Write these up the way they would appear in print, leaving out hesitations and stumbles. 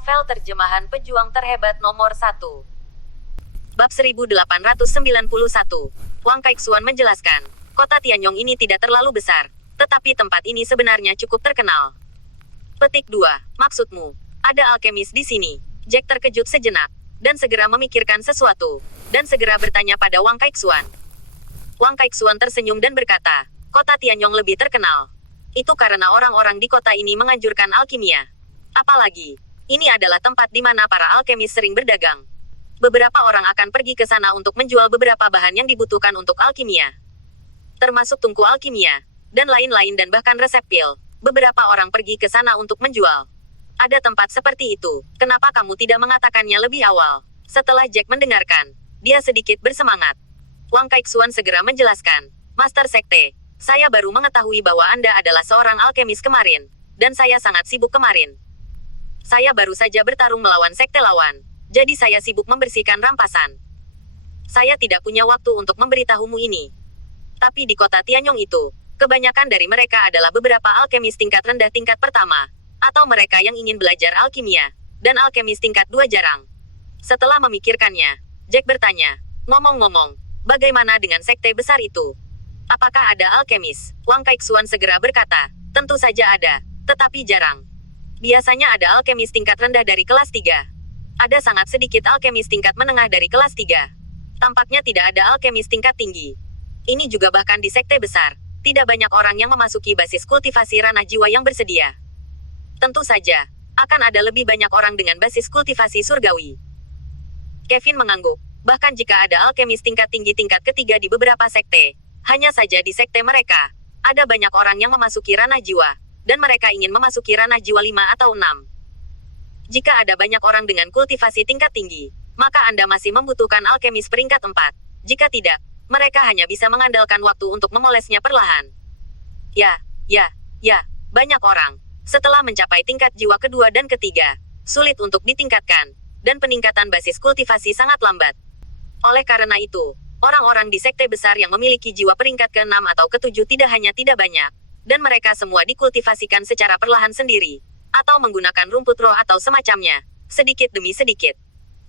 Novel terjemahan pejuang terhebat nomor 1. Bab 1891. Wang Kaixuan menjelaskan, kota Tianyong ini tidak terlalu besar, tetapi tempat ini sebenarnya cukup terkenal. Petik 2. Maksudmu, ada alkemis di sini? Jack terkejut sejenak, dan segera memikirkan sesuatu, dan segera bertanya pada Wang Kaixuan. Wang Kaixuan tersenyum dan berkata, kota Tianyong lebih terkenal. Itu karena orang-orang di kota ini menganjurkan alkimia. Apalagi, ini adalah tempat di mana para alkemis sering berdagang. Beberapa orang akan pergi ke sana untuk menjual beberapa bahan yang dibutuhkan untuk alkimia. Termasuk tungku alkimia, dan lain-lain dan bahkan resep pil. Beberapa orang pergi ke sana untuk menjual. Ada tempat seperti itu, kenapa kamu tidak mengatakannya lebih awal? Setelah Jack mendengarkan, dia sedikit bersemangat. Wang Kaixuan segera menjelaskan, Master Sekte, saya baru mengetahui bahwa Anda adalah seorang alkemis kemarin, dan saya sangat sibuk kemarin. Saya baru saja bertarung melawan sekte lawan, jadi saya sibuk membersihkan rampasan. Saya tidak punya waktu untuk memberitahumu ini. Tapi di kota Tianyong itu, kebanyakan dari mereka adalah beberapa alkemis tingkat rendah tingkat pertama, atau mereka yang ingin belajar alkimia, dan alkemis tingkat 2 jarang. Setelah memikirkannya, Jack bertanya, ngomong-ngomong, bagaimana dengan sekte besar itu? Apakah ada alkemis? Wang Kaixuan segera berkata, tentu saja ada, tetapi jarang. Biasanya ada alkemis tingkat rendah dari kelas 3. Ada sangat sedikit alkemis tingkat menengah dari kelas 3. Tampaknya tidak ada alkemis tingkat tinggi. Ini juga bahkan di sekte besar, tidak banyak orang yang memasuki basis kultivasi ranah jiwa yang bersedia. Tentu saja, akan ada lebih banyak orang dengan basis kultivasi surgawi. Kevin mengangguk, bahkan jika ada alkemis tingkat tinggi tingkat ketiga di beberapa sekte, hanya saja di sekte mereka, ada banyak orang yang memasuki ranah jiwa, dan mereka ingin memasuki ranah jiwa 5 atau 6. Jika ada banyak orang dengan kultivasi tingkat tinggi, maka Anda masih membutuhkan alkemis peringkat 4. Jika tidak, mereka hanya bisa mengandalkan waktu untuk memolesnya perlahan. Ya, banyak orang, setelah mencapai tingkat jiwa kedua dan ketiga, sulit untuk ditingkatkan, dan peningkatan basis kultivasi sangat lambat. Oleh karena itu, orang-orang di sekte besar yang memiliki jiwa peringkat ke-6 atau ke-7 tidak banyak, dan mereka semua dikultivasikan secara perlahan sendiri, atau menggunakan rumput roh atau semacamnya, sedikit demi sedikit.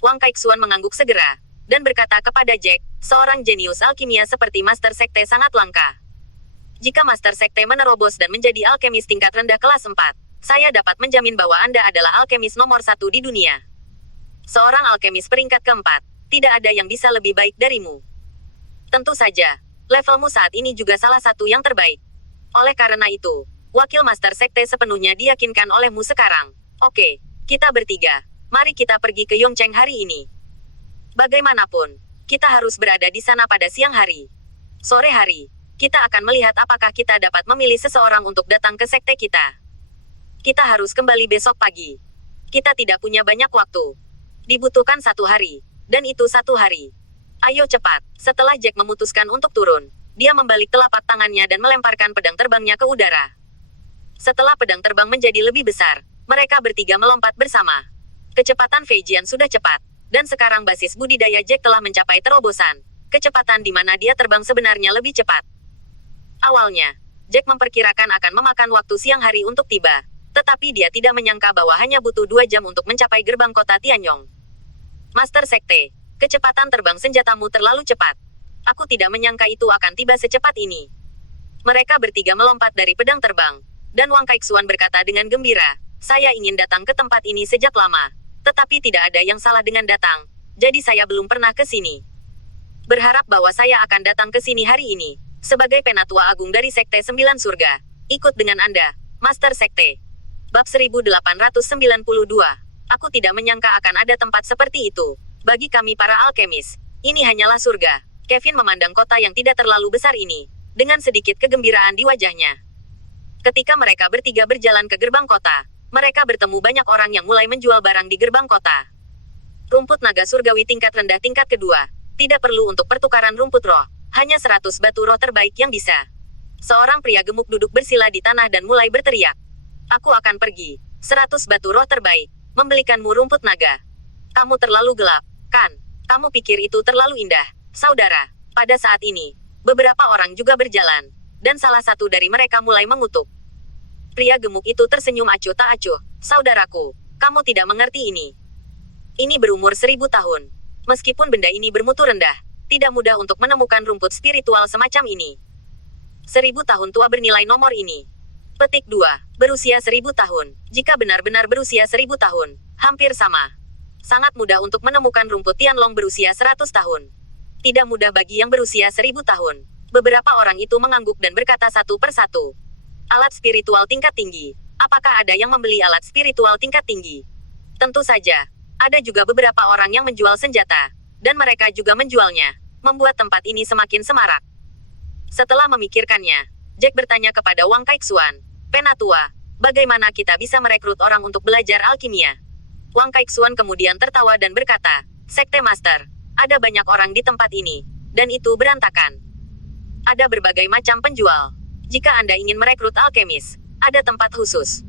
Wang Kaixuan mengangguk segera, dan berkata kepada Jack, seorang jenius alkimia seperti Master Sekte sangat langka. Jika Master Sekte menerobos dan menjadi alkemis tingkat rendah kelas 4, saya dapat menjamin bahwa Anda adalah alkemis nomor 1 di dunia. Seorang alkemis peringkat ke-4, tidak ada yang bisa lebih baik darimu. Tentu saja, levelmu saat ini juga salah satu yang terbaik. Oleh karena itu, Wakil Master Sekte sepenuhnya diyakinkan olehmu sekarang. Oke, kita bertiga, mari kita pergi ke Yongcheng hari ini. Bagaimanapun, kita harus berada di sana pada siang hari. Sore hari, kita akan melihat apakah kita dapat memilih seseorang untuk datang ke sekte kita. Kita harus kembali besok pagi. Kita tidak punya banyak waktu. Dibutuhkan 1 hari, dan itu 1 hari. Ayo cepat. Setelah Jack memutuskan untuk turun, dia membalik telapak tangannya dan melemparkan pedang terbangnya ke udara. Setelah pedang terbang menjadi lebih besar, mereka bertiga melompat bersama. Kecepatan Feijian sudah cepat, dan sekarang basis budidaya Jack telah mencapai terobosan. Kecepatan di mana dia terbang sebenarnya lebih cepat. Awalnya, Jack memperkirakan akan memakan waktu siang hari untuk tiba, tetapi dia tidak menyangka bahwa hanya butuh 2 jam untuk mencapai gerbang kota Tianyong. Master Sekte, kecepatan terbang senjatamu terlalu cepat. Aku tidak menyangka itu akan tiba secepat ini. Mereka bertiga melompat dari pedang terbang, dan Wang Kaixuan berkata dengan gembira, saya ingin datang ke tempat ini sejak lama, tetapi tidak ada yang salah dengan datang, jadi saya belum pernah ke sini. Berharap bahwa saya akan datang ke sini hari ini, sebagai penatua agung dari Sekte 9 Surga, ikut dengan Anda, Master Sekte. Bab 1892. Aku tidak menyangka akan ada tempat seperti itu. Bagi kami para alkemis, ini hanyalah surga. Kevin memandang kota yang tidak terlalu besar ini, dengan sedikit kegembiraan di wajahnya. Ketika mereka bertiga berjalan ke gerbang kota, mereka bertemu banyak orang yang mulai menjual barang di gerbang kota. Rumput naga surgawi tingkat rendah tingkat kedua, tidak perlu untuk pertukaran rumput roh, hanya 100 batu roh terbaik yang bisa. Seorang pria gemuk duduk bersila di tanah dan mulai berteriak. Aku akan pergi, 100 batu roh terbaik, membelikanmu rumput naga. Kamu terlalu gelap, kan? Kamu pikir itu terlalu indah, saudara. Pada saat ini, beberapa orang juga berjalan, dan salah satu dari mereka mulai mengutuk. Pria gemuk itu tersenyum acuh tak acuh. Saudaraku, Kamu tidak mengerti ini. Ini berumur 1000 tahun. Meskipun benda ini bermutu rendah, tidak mudah untuk menemukan rumput spiritual semacam ini. 1000 tahun tua bernilai nomor ini. Petik 2. Berusia 1000 tahun. Jika benar-benar berusia 1000 tahun, hampir sama. Sangat mudah untuk menemukan rumput Tianlong berusia 100 tahun. Tidak mudah bagi yang berusia 1000 tahun. Beberapa orang itu mengangguk dan berkata satu persatu. Alat spiritual tingkat tinggi. Apakah ada yang membeli alat spiritual tingkat tinggi? Tentu saja. Ada juga beberapa orang yang menjual senjata. Dan mereka juga menjualnya. Membuat tempat ini semakin semarak. Setelah memikirkannya, Jack bertanya kepada Wang Kaixuan. Penatua, bagaimana kita bisa merekrut orang untuk belajar alkimia? Wang Kaixuan kemudian tertawa dan berkata, Sekte Master, ada banyak orang di tempat ini. Dan itu berantakan. Ada berbagai macam penjual. Jika Anda ingin merekrut alkemis, ada tempat khusus.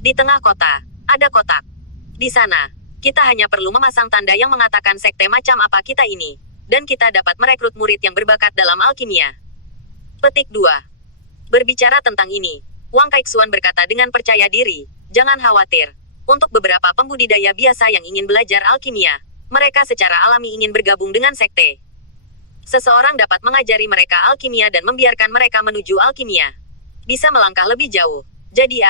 Di tengah kota, ada kotak. Di sana, kita hanya perlu memasang tanda yang mengatakan sekte macam apa kita ini. Dan kita dapat merekrut murid yang berbakat dalam alkimia. Petik 2. Berbicara tentang ini, Wang Kaixuan berkata dengan percaya diri, jangan khawatir. Untuk beberapa pembudidaya biasa yang ingin belajar alkimia, mereka secara alami ingin bergabung dengan sekte. Seseorang dapat mengajari mereka alkimia dan membiarkan mereka menuju alkimia. Bisa melangkah lebih jauh. Jadi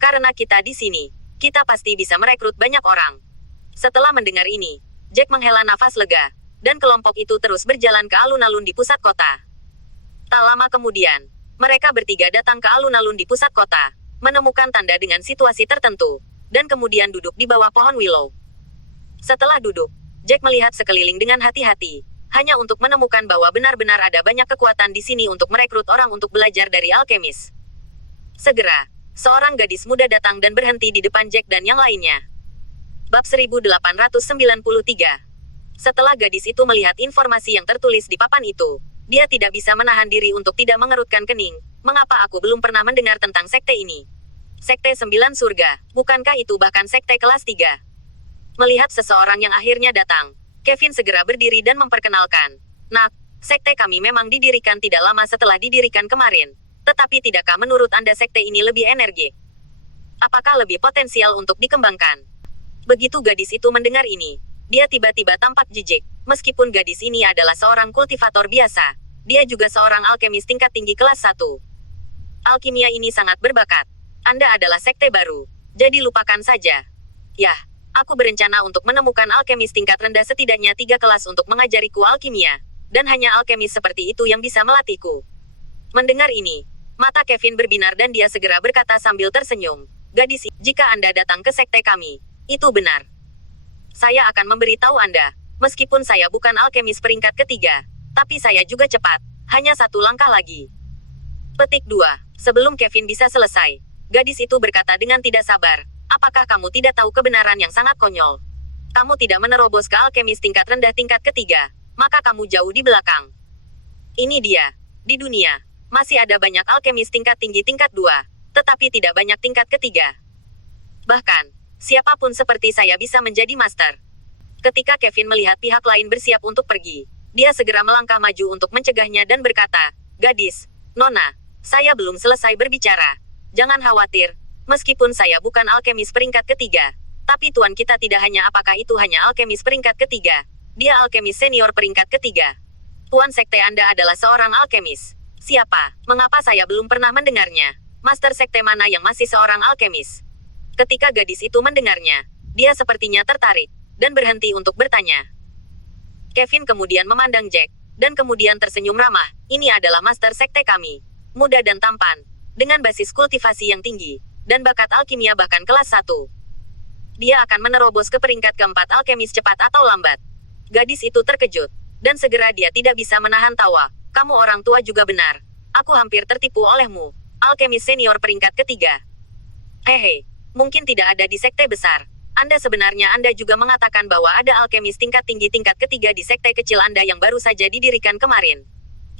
karena kita di sini, kita pasti bisa merekrut banyak orang. Setelah mendengar ini, Jack menghela nafas lega, dan kelompok itu terus berjalan ke alun-alun di pusat kota. Tak lama kemudian, mereka bertiga datang ke alun-alun di pusat kota, menemukan tanda dengan situasi tertentu, dan kemudian duduk di bawah pohon willow. Setelah duduk, Jack melihat sekeliling dengan hati-hati, hanya untuk menemukan bahwa benar-benar ada banyak kekuatan di sini untuk merekrut orang untuk belajar dari alkemis. Segera, seorang gadis muda datang dan berhenti di depan Jack dan yang lainnya. Bab 1893. Setelah gadis itu melihat informasi yang tertulis di papan itu, dia tidak bisa menahan diri untuk tidak mengerutkan kening. Mengapa aku belum pernah mendengar tentang sekte ini? Sekte 9 surga, bukankah itu bahkan sekte kelas 3? Melihat seseorang yang akhirnya datang, Kevin segera berdiri dan memperkenalkan. Nak, sekte kami memang didirikan tidak lama setelah didirikan kemarin. Tetapi tidakkah menurut Anda sekte ini lebih energik? Apakah lebih potensial untuk dikembangkan? Begitu gadis itu mendengar ini, dia tiba-tiba tampak jijik. Meskipun gadis ini adalah seorang kultivator biasa, dia juga seorang alkemis tingkat tinggi kelas 1. Alkimia ini sangat berbakat. Anda adalah sekte baru, jadi lupakan saja. Yah, aku berencana untuk menemukan alkemis tingkat rendah setidaknya 3 kelas untuk mengajariku alkimia, dan hanya alkemis seperti itu yang bisa melatihku. Mendengar ini, mata Kevin berbinar dan dia segera berkata sambil tersenyum. Gadis, jika Anda datang ke sekte kami, itu benar. Saya akan memberitahu Anda, meskipun saya bukan alkemis peringkat ketiga, tapi saya juga cepat, hanya 1 langkah lagi. Petik 2. Sebelum Kevin bisa selesai, gadis itu berkata dengan tidak sabar, apakah kamu tidak tahu kebenaran yang sangat konyol? Kamu tidak menerobos ke alkemis tingkat rendah tingkat ketiga, maka kamu jauh di belakang. Ini dia, di dunia, masih ada banyak alkemis tingkat tinggi tingkat 2, tetapi tidak banyak tingkat ketiga. Bahkan, siapapun seperti saya bisa menjadi master. Ketika Kevin melihat pihak lain bersiap untuk pergi, dia segera melangkah maju untuk mencegahnya dan berkata, gadis, Nona, saya belum selesai berbicara. Jangan khawatir, meskipun saya bukan alkemis peringkat ketiga, tapi tuan kita tidak hanya apakah itu hanya alkemis peringkat ketiga, dia alkemis senior peringkat ketiga. Tuan sekte Anda adalah seorang alkemis. Siapa? Mengapa saya belum pernah mendengarnya? Master sekte mana yang masih seorang alkemis? Ketika gadis itu mendengarnya, dia sepertinya tertarik, dan berhenti untuk bertanya. Kevin kemudian memandang Jack, dan kemudian tersenyum ramah, ini adalah master sekte kami. Muda dan tampan, dengan basis kultivasi yang tinggi, dan bakat alkimia bahkan kelas 1. Dia akan menerobos ke peringkat keempat alkemis cepat atau lambat. Gadis itu terkejut, dan segera dia tidak bisa menahan tawa. Kamu orang tua juga benar. Aku hampir tertipu olehmu. Alkemis senior peringkat ketiga. Hehe. Mungkin tidak ada di sekte besar. Anda sebenarnya Anda juga mengatakan bahwa ada alkemis tingkat tinggi tingkat ketiga di sekte kecil Anda yang baru saja didirikan kemarin.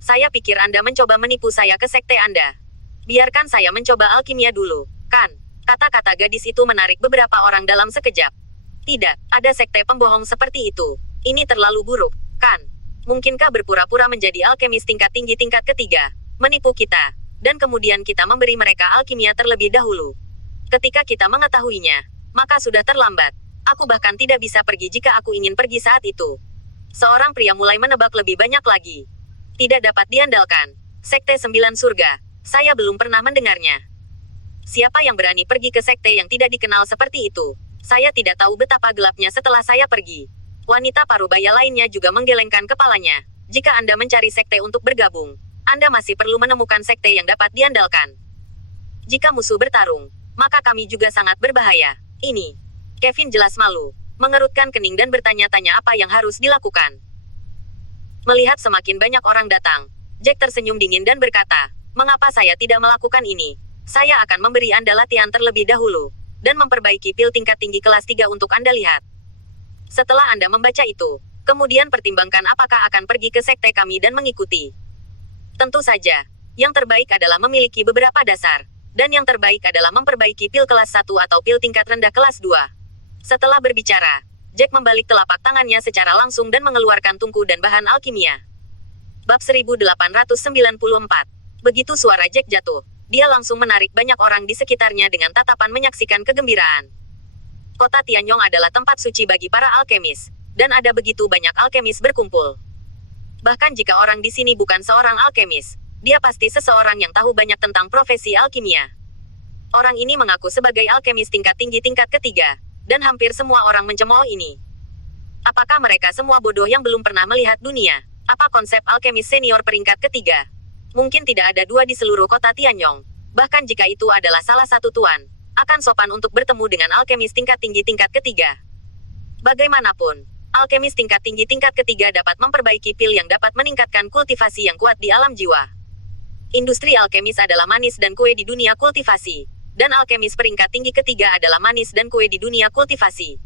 Saya pikir Anda mencoba menipu saya ke sekte Anda. Biarkan saya mencoba alkimia dulu, kan? Kata-kata gadis itu menarik beberapa orang dalam sekejap. Tidak, ada sekte pembohong seperti itu. Ini terlalu buruk, kan? Mungkinkah berpura-pura menjadi alkemis tingkat tinggi tingkat ketiga, menipu kita, dan kemudian kita memberi mereka alkimia terlebih dahulu? Ketika kita mengetahuinya, maka sudah terlambat. Aku bahkan tidak bisa pergi jika aku ingin pergi saat itu. Seorang pria mulai menebak lebih banyak lagi. Tidak dapat diandalkan. Sekte 9 Surga. Saya belum pernah mendengarnya. Siapa yang berani pergi ke sekte yang tidak dikenal seperti itu? Saya tidak tahu betapa gelapnya setelah saya pergi. Wanita parubaya lainnya juga menggelengkan kepalanya. Jika Anda mencari sekte untuk bergabung, Anda masih perlu menemukan sekte yang dapat diandalkan. Jika musuh bertarung, maka kami juga sangat berbahaya. Ini. Kevin jelas malu, mengerutkan kening dan bertanya-tanya apa yang harus dilakukan. Melihat semakin banyak orang datang, Jack tersenyum dingin dan berkata, "Mengapa saya tidak melakukan ini? Saya akan memberi Anda latihan terlebih dahulu, dan memperbaiki pil tingkat tinggi kelas 3 untuk Anda lihat. Setelah Anda membaca itu, kemudian pertimbangkan apakah akan pergi ke sekte kami dan mengikuti. Tentu saja, yang terbaik adalah memiliki beberapa dasar, dan yang terbaik adalah memperbaiki pil kelas 1 atau pil tingkat rendah kelas 2. Setelah berbicara, Jack membalik telapak tangannya secara langsung dan mengeluarkan tungku dan bahan alkimia. Bab 1894. Begitu suara Jack jatuh, dia langsung menarik banyak orang di sekitarnya dengan tatapan menyaksikan kegembiraan. Kota Tianyong adalah tempat suci bagi para alkemis, dan ada begitu banyak alkemis berkumpul. Bahkan jika orang di sini bukan seorang alkemis, dia pasti seseorang yang tahu banyak tentang profesi alkimia. Orang ini mengaku sebagai alkemis tingkat tinggi tingkat ketiga, dan hampir semua orang mencemooh ini. Apakah mereka semua bodoh yang belum pernah melihat dunia? Apa konsep alkemis senior peringkat ketiga? Mungkin tidak ada dua di seluruh kota Tianyong. Bahkan jika itu adalah salah satu tuan, akan sopan untuk bertemu dengan alkemis tingkat tinggi tingkat ketiga. Bagaimanapun, alkemis tingkat tinggi tingkat ketiga dapat memperbaiki pil yang dapat meningkatkan kultivasi yang kuat di alam jiwa. Industri alkemis adalah manis dan kue di dunia kultivasi. Dan alkemis peringkat tinggi ketiga adalah manis dan kue di dunia kultivasi.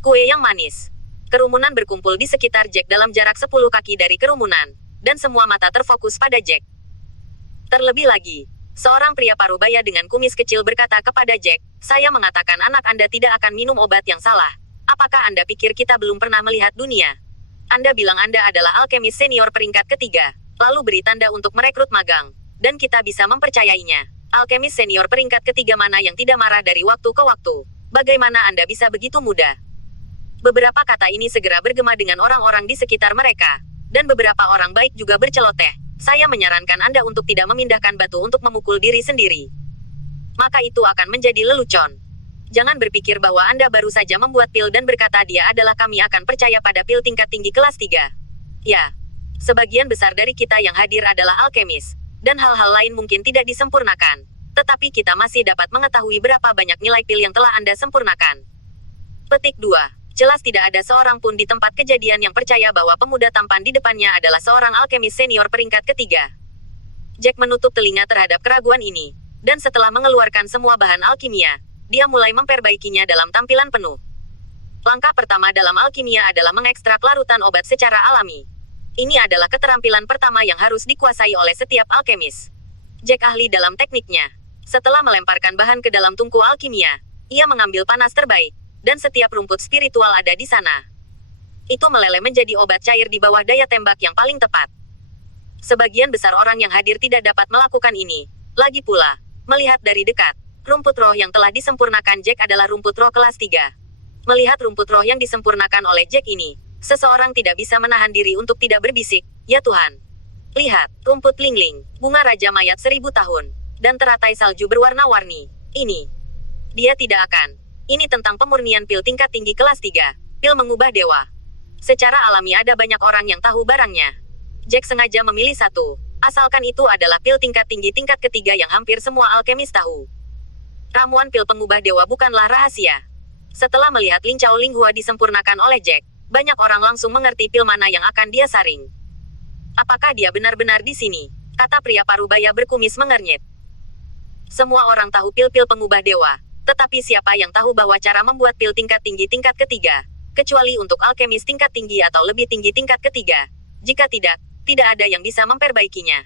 Kue yang manis. Kerumunan berkumpul di sekitar Jack dalam jarak 10 kaki dari kerumunan, dan semua mata terfokus pada Jack. Terlebih lagi, seorang pria parubaya dengan kumis kecil berkata kepada Jack, "Saya mengatakan anak Anda tidak akan minum obat yang salah. Apakah Anda pikir kita belum pernah melihat dunia? Anda bilang Anda adalah alkemis senior peringkat ketiga, lalu beri tanda untuk merekrut magang, dan kita bisa mempercayainya. Alkemis senior peringkat ketiga mana yang tidak marah dari waktu ke waktu? Bagaimana Anda bisa begitu mudah?" Beberapa kata ini segera bergema dengan orang-orang di sekitar mereka, dan beberapa orang baik juga berceloteh. "Saya menyarankan Anda untuk tidak memindahkan batu untuk memukul diri sendiri. Maka itu akan menjadi lelucon. Jangan berpikir bahwa Anda baru saja membuat pil dan berkata dia adalah kami akan percaya pada pil tingkat tinggi kelas 3. Ya, sebagian besar dari kita yang hadir adalah alkemis, dan hal-hal lain mungkin tidak disempurnakan. Tetapi kita masih dapat mengetahui berapa banyak nilai pil yang telah Anda sempurnakan." Petik 2. Jelas tidak ada seorang pun di tempat kejadian yang percaya bahwa pemuda tampan di depannya adalah seorang alkemis senior peringkat ketiga. Jack menutup telinga terhadap keraguan ini, dan setelah mengeluarkan semua bahan alkimia, dia mulai memperbaikinya dalam tampilan penuh. Langkah pertama dalam alkimia adalah mengekstrak larutan obat secara alami. Ini adalah keterampilan pertama yang harus dikuasai oleh setiap alkemis. Jack ahli dalam tekniknya. Setelah melemparkan bahan ke dalam tungku alkimia, ia mengambil panas terbaik, dan setiap rumput spiritual ada di sana. Itu meleleh menjadi obat cair di bawah daya tembak yang paling tepat. Sebagian besar orang yang hadir tidak dapat melakukan ini. Lagi pula, melihat dari dekat, rumput roh yang telah disempurnakan Jack adalah rumput roh kelas 3. Melihat rumput roh yang disempurnakan oleh Jack ini, seseorang tidak bisa menahan diri untuk tidak berbisik, "Ya Tuhan. Lihat, rumput lingling, bunga raja mayat 1000 tahun, dan teratai salju berwarna-warni. Ini. Dia tidak akan. Ini tentang pemurnian pil tingkat tinggi kelas 3, pil mengubah dewa. Secara alami ada banyak orang yang tahu barangnya. Jack sengaja memilih satu, asalkan itu adalah pil tingkat tinggi tingkat ketiga yang hampir semua alkemis tahu. Ramuan pil pengubah dewa bukanlah rahasia. Setelah melihat Lin Chao Ling Hua disempurnakan oleh Jack, banyak orang langsung mengerti pil mana yang akan dia saring. "Apakah dia benar-benar di sini?" kata pria parubaya berkumis mengernyit. Semua orang tahu pil-pil pengubah dewa, tetapi siapa yang tahu bahwa cara membuat pil tingkat tinggi tingkat ketiga, kecuali untuk alkemis tingkat tinggi atau lebih tinggi tingkat ketiga. Jika tidak, tidak ada yang bisa memperbaikinya.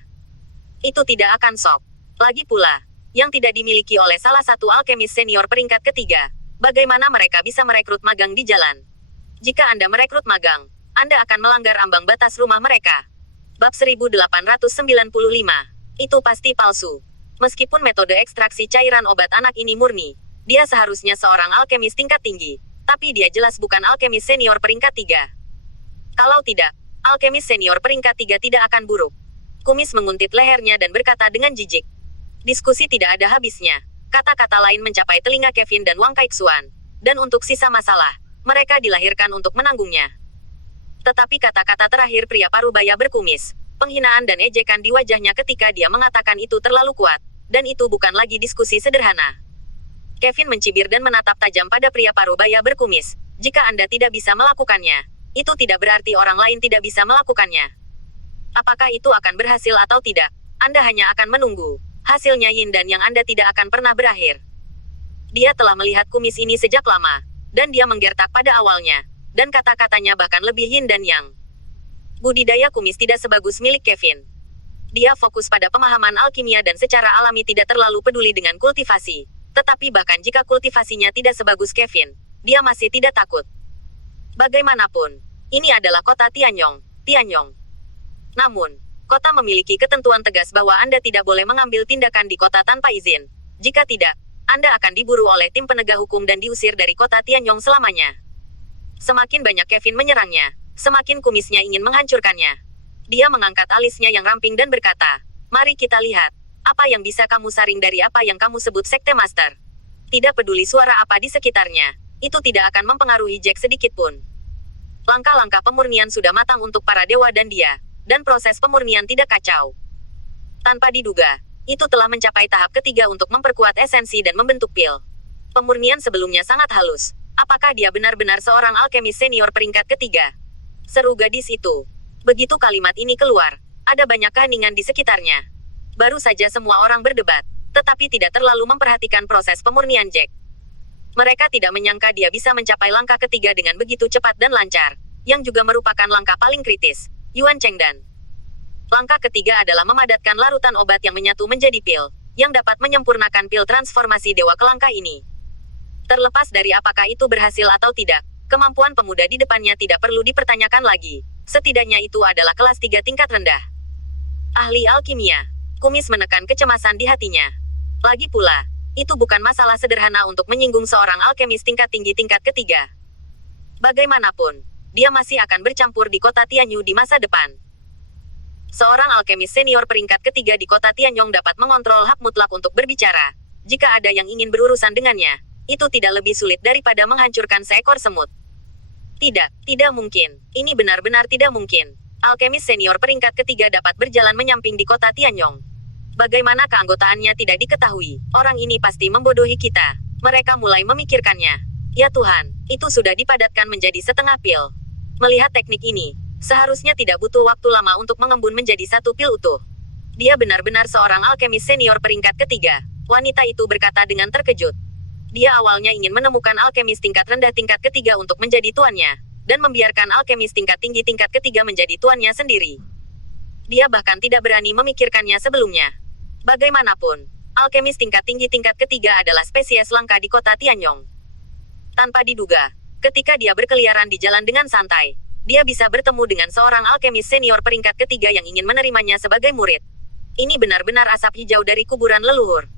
Itu tidak akan sok. Lagi pula, yang tidak dimiliki oleh salah satu alkemis senior peringkat ketiga, bagaimana mereka bisa merekrut magang di jalan? Jika Anda merekrut magang, Anda akan melanggar ambang batas rumah mereka. Bab 1895. Itu pasti palsu. Meskipun metode ekstraksi cairan obat anak ini murni, Dia seharusnya seorang alkemis tingkat tinggi, tapi dia jelas bukan alkemis senior peringkat 3. Kalau tidak, alkemis senior peringkat 3 tidak akan buruk. Kumis menguntit lehernya dan berkata dengan jijik. Diskusi tidak ada habisnya. Kata-kata lain mencapai telinga Kevin dan Wang Kaiksuan. Dan untuk sisa masalah, mereka dilahirkan untuk menanggungnya. Tetapi kata-kata terakhir pria parubaya berkumis, penghinaan dan ejekan di wajahnya ketika dia mengatakan itu terlalu kuat, dan itu bukan lagi diskusi sederhana. Kevin mencibir dan menatap tajam pada pria parubaya berkumis. Jika Anda tidak bisa melakukannya, itu tidak berarti orang lain tidak bisa melakukannya. Apakah itu akan berhasil atau tidak? Anda hanya akan menunggu. Hasilnya yin dan yang Anda tidak akan pernah berakhir. Dia telah melihat kumis ini sejak lama, dan dia menggertak pada awalnya, dan kata-katanya bahkan lebih yin dan yang. Budidaya kumis tidak sebagus milik Kevin. Dia fokus pada pemahaman alkimia dan secara alami tidak terlalu peduli dengan kultivasi. Tetapi bahkan jika kultivasinya tidak sebagus Kevin, dia masih tidak takut. Bagaimanapun, ini adalah kota Tianyong. Namun, kota memiliki ketentuan tegas bahwa Anda tidak boleh mengambil tindakan di kota tanpa izin. Jika tidak, Anda akan diburu oleh tim penegak hukum dan diusir dari kota Tianyong selamanya. Semakin banyak Kevin menyerangnya, semakin kumisnya ingin menghancurkannya. Dia mengangkat alisnya yang ramping dan berkata, "Mari kita lihat. Apa yang bisa kamu saring dari apa yang kamu sebut Sekte Master? Tidak peduli suara apa di sekitarnya, itu tidak akan mempengaruhi Jack sedikit pun." Langkah-langkah pemurnian sudah matang untuk para dewa dan dia, dan proses pemurnian tidak kacau. Tanpa diduga, itu telah mencapai tahap ketiga untuk memperkuat esensi dan membentuk pil. Pemurnian sebelumnya sangat halus. Apakah dia benar-benar seorang alkemis senior peringkat ketiga? Seru gadis itu. Begitu kalimat ini keluar, ada banyak keheningan di sekitarnya. Baru saja semua orang berdebat, tetapi tidak terlalu memperhatikan proses pemurnian Jack. Mereka tidak menyangka dia bisa mencapai langkah ketiga dengan begitu cepat dan lancar, yang juga merupakan langkah paling kritis. Yuan Chengdan. Langkah ketiga adalah memadatkan larutan obat yang menyatu menjadi pil, yang dapat menyempurnakan pil transformasi dewa ke langkah ini. Terlepas dari apakah itu berhasil atau tidak, kemampuan pemuda di depannya tidak perlu dipertanyakan lagi. Setidaknya itu adalah kelas 3 tingkat rendah. Ahli alkimia. Kumis menekan kecemasan di hatinya. Lagi pula, itu bukan masalah sederhana untuk menyinggung seorang alkemis tingkat tinggi tingkat ketiga. Bagaimanapun, dia masih akan bercampur di kota Tianyu di masa depan. Seorang alkemis senior peringkat ketiga di kota Tianyong dapat mengontrol hak mutlak untuk berbicara. Jika ada yang ingin berurusan dengannya, itu tidak lebih sulit daripada menghancurkan seekor semut. Tidak mungkin. Ini benar-benar tidak mungkin. Alkemis senior peringkat ketiga dapat berjalan menyamping di kota Tianyong. Bagaimana keanggotaannya tidak diketahui. Orang ini pasti membodohi kita. Mereka mulai memikirkannya. Ya Tuhan, itu sudah dipadatkan menjadi setengah pil. Melihat teknik ini, seharusnya tidak butuh waktu lama untuk mengembun menjadi satu pil utuh. Dia benar-benar seorang alkemis senior peringkat ketiga. Wanita itu berkata dengan terkejut. Dia awalnya ingin menemukan alkemis tingkat rendah tingkat ketiga untuk menjadi tuannya, dan membiarkan alkemis tingkat tinggi tingkat ketiga menjadi tuannya sendiri. Dia bahkan tidak berani memikirkannya sebelumnya. Bagaimanapun, alkemis tingkat tinggi tingkat ketiga adalah spesies langka di kota Tianyong. Tanpa diduga, ketika dia berkeliaran di jalan dengan santai, dia bisa bertemu dengan seorang alkemis senior peringkat ketiga yang ingin menerimanya sebagai murid. Ini benar-benar asap hijau dari kuburan leluhur.